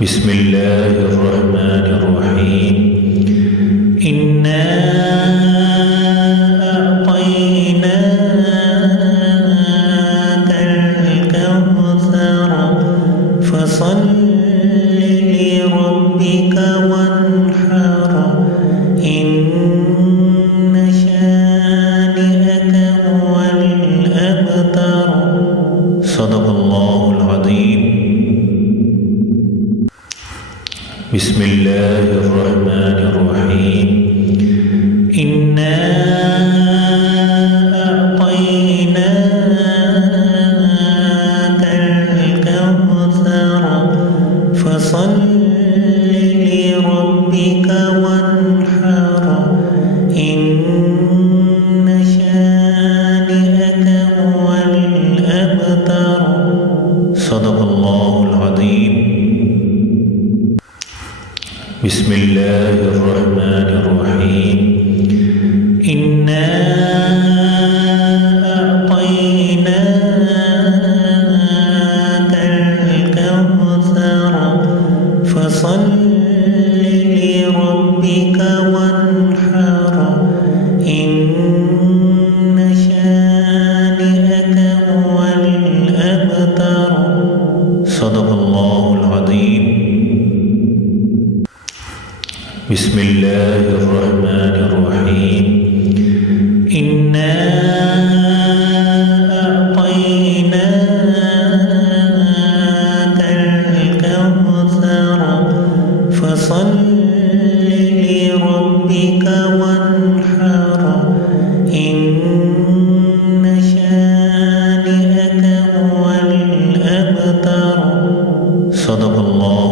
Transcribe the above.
بسم الله الرحمن الرحيم إنا أعطيناك الكوثر فصل لربك وانحر إن شانئك هو الأبتر صدق الله العظيم. بسم الله الرحمن الرحيم إنا أعطيناك الكوثر فصل لربك وانحر إن شانئك هو الأبتر صدق الله العظيم. بسم الله الرحمن الرحيم إنا أعطيناك الكوثر فصل لربك وانحر إن شانئك هو الأبتر صدق الله العظيم. بسم الله الرحمن الرحيم إنا أعطيناك الكوثر فصل لربك وانحر إن شانئك هو الأبتر صدق الله